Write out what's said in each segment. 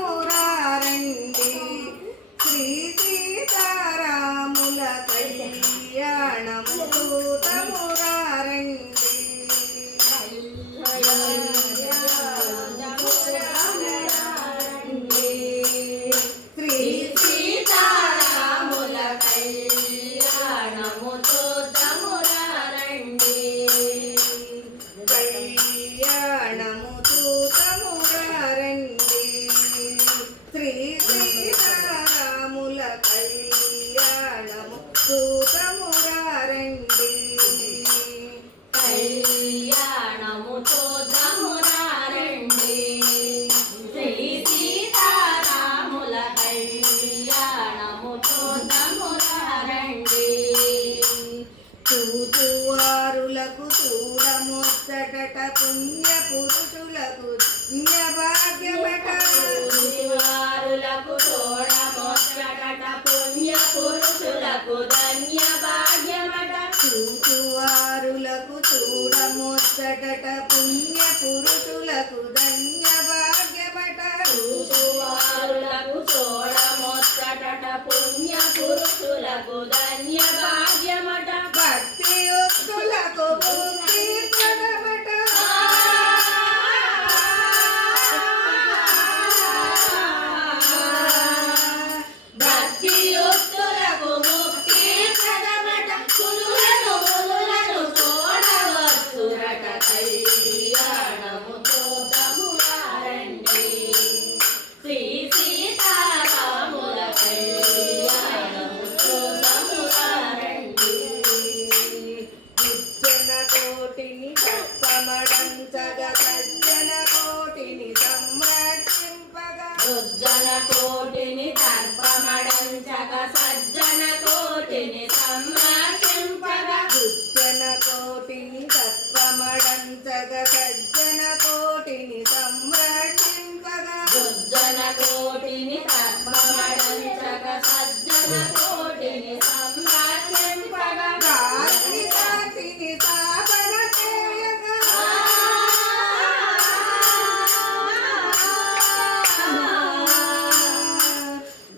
చూతమురారండి శ్రీ సీతారాముల కళ్యాణము చూతమురారండి శ్రీ సీతారాముల కళ్యాణము చూతమురారండి కళ్యాణము చూతమురారండి శ్రీ సీతారాముల కళ్యాణము చూతమురారండి కళ్యాణము చూతమురారండి శ్రీ సీతారాముల కళ్యాణము చూతమురారండి చూచువారులకు చూడముచ్చటట పుణ్య పురుషులకు పుణ్యభాగ్యమట వారులకు చూడముచ్చటట పుణ్య పురుషులకు ధన్య భాగ్యమట చూచువారులకు చూడముచ్చటట పుణ్య పురుషులకు ధన్య భాగ్యమట వారులకు చూడముచ్చటట పుణ్య పురుషులకు ధన్య భాగ్యమట భక్తియుక్తులకు బుద్ధి ప్రదమట భక్తియుక్తులకు ముక్తి ప్రదమట కులులను ములులను చూడవచ్చురట కళ్యాణము చూతమురారండి శ్రీ సీతారాముల కళ్యాణము చూతమురారండి దుర్జన కోటిని తప్పమడంచగా సజ్జన కోటిని సంరక్షింపగా దుర్జన కోటిని తర్పమడంచక సజ్జన కోటిని సంరక్షింపగా దుర్జన కోటిని తప్పమడంచగా సజ్జన కోటిని సంరక్షింపగా దుర్జన కోటిని తర్పమడంచక సజ్జన కోటిని సంరక్షింపగా గాలి జాతిని స్థాపన చేయగా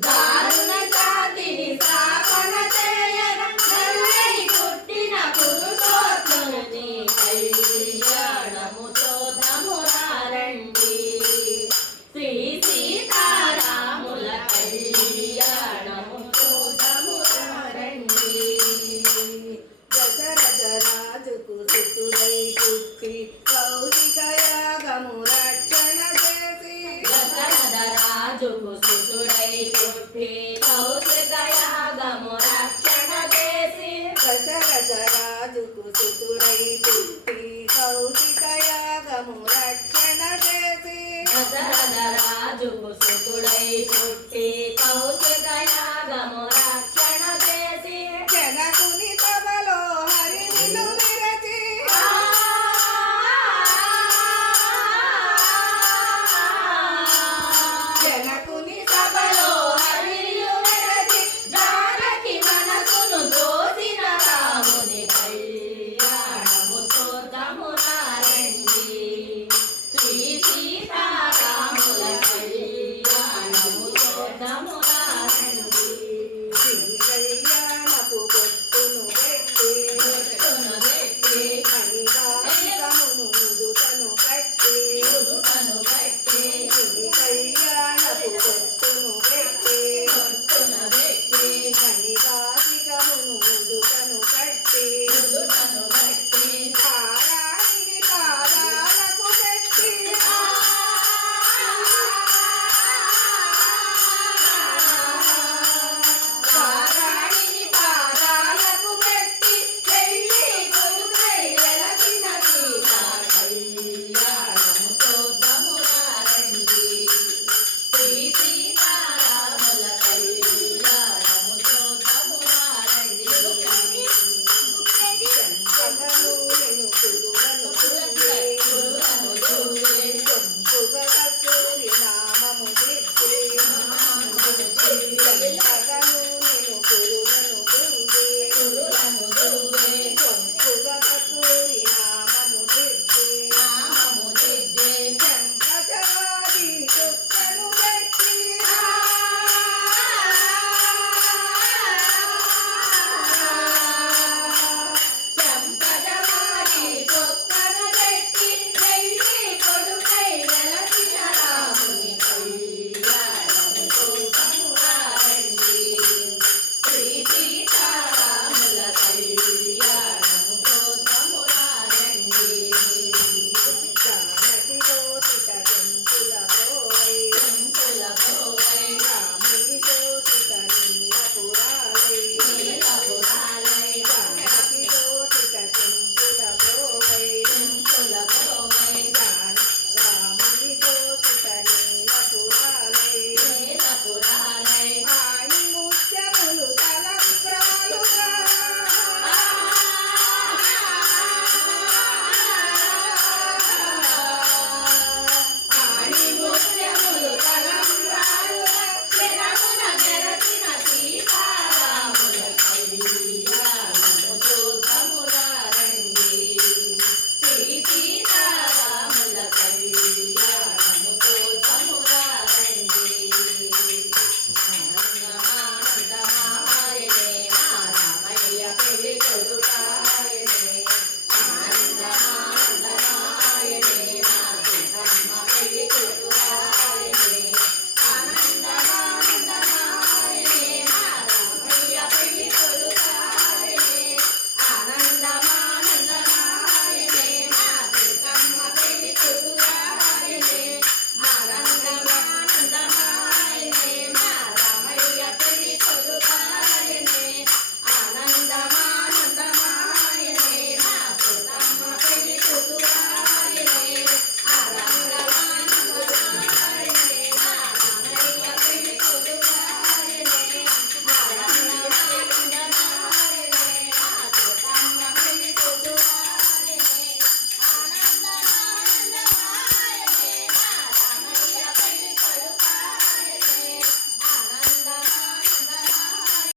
దారుణ జాతిని స్థాపన చేయగా నల్లై పుట్టిన పురుషోత్తముని కళ్యాణము చూతమురారండి శ్రీ సీతారాముల కళ్యాణము చూతమురారండి దశరథ రాజుకు సుతుడై పుట్టి కౌశిక యాగము రక్షణ చేసి దశరథ రాజుకు సుతుడై పుట్టి కౌశిక యాగము రక్షణ చేసి దశరథ రాజుకు సుతుడై పుట్టి కౌశిక యాగము రక్షణ చేసి దశరథ రాజుకు సుతుడై పుట్టి కౌశిక